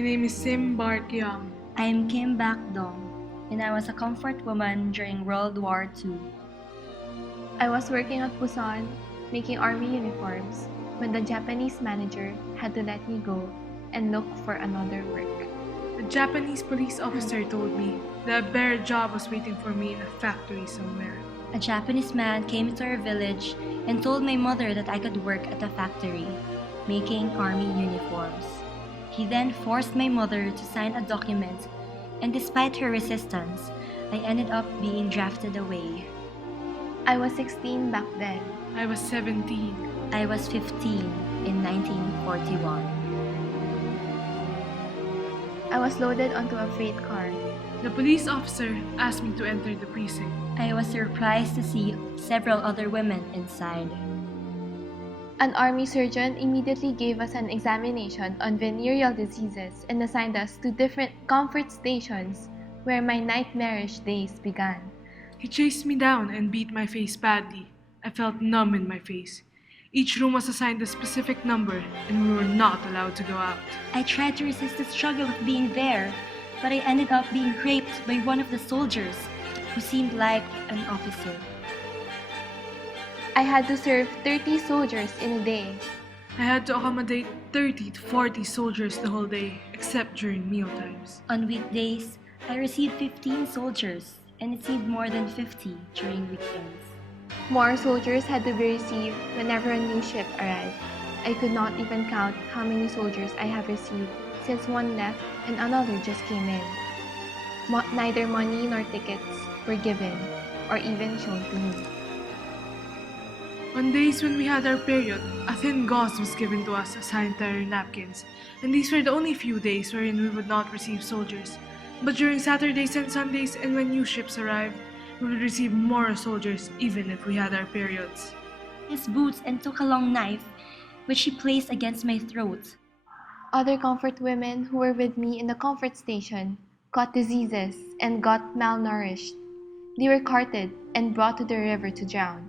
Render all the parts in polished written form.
My name is Sim Bark Young. I am Kim Bak Dong, and I was a comfort woman during World War II. I was working at Busan, making army uniforms, when the Japanese manager had to let me go and look for another work. A Japanese police officer told me that a better job was waiting for me in a factory somewhere. A Japanese man came to our village and told my mother that I could work at a factory, making army uniforms. He then forced my mother to sign a document, and despite her resistance, I ended up being drafted away. I was 16 back then. I was 17. I was 15 in 1941. I was loaded onto a freight car. The police officer asked me to enter the precinct. I was surprised to see several other women inside. An army surgeon immediately gave us an examination on venereal diseases and assigned us to different comfort stations where my nightmarish days began. He chased me down and beat my face badly. I felt numb in my face. Each room was assigned a specific number, and we were not allowed to go out. I tried to resist the struggle of being there, but I ended up being raped by one of the soldiers, who seemed like an officer. I had to serve 30 soldiers in a day. I had to accommodate 30 to 40 soldiers the whole day, except during mealtimes. On weekdays, I received 15 soldiers, and it seemed more than 50 during weekends. More soldiers had to be received whenever a new ship arrived. I could not even count how many soldiers I have received since one left and another just came in. Neither money nor tickets were given or even shown to me. On days when we had our period, a thin gauze was given to us as sanitary napkins, and these were the only few days wherein we would not receive soldiers. But during Saturdays and Sundays and when new ships arrived, we would receive more soldiers even if we had our periods. His boots and took a long knife, which he placed against my throat. Other comfort women who were with me in the comfort station caught diseases and got malnourished. They were carted and brought to the river to drown.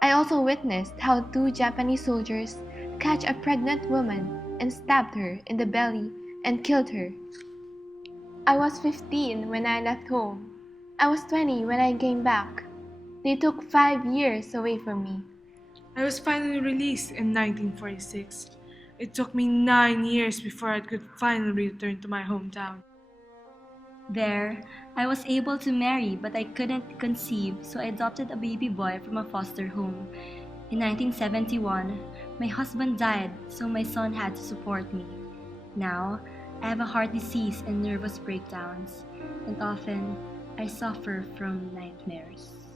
I also witnessed how 2 Japanese soldiers catch a pregnant woman and stabbed her in the belly and killed her. I was 15 when I left home. I was 20 when I came back. They took 5 years away from me. I was finally released in 1946. It took me 9 years before I could finally return to my hometown. There, I was able to marry, but I couldn't conceive, so I adopted a baby boy from a foster home. In 1971, my husband died, so my son had to support me. Now, I have a heart disease and nervous breakdowns, and often I suffer from nightmares.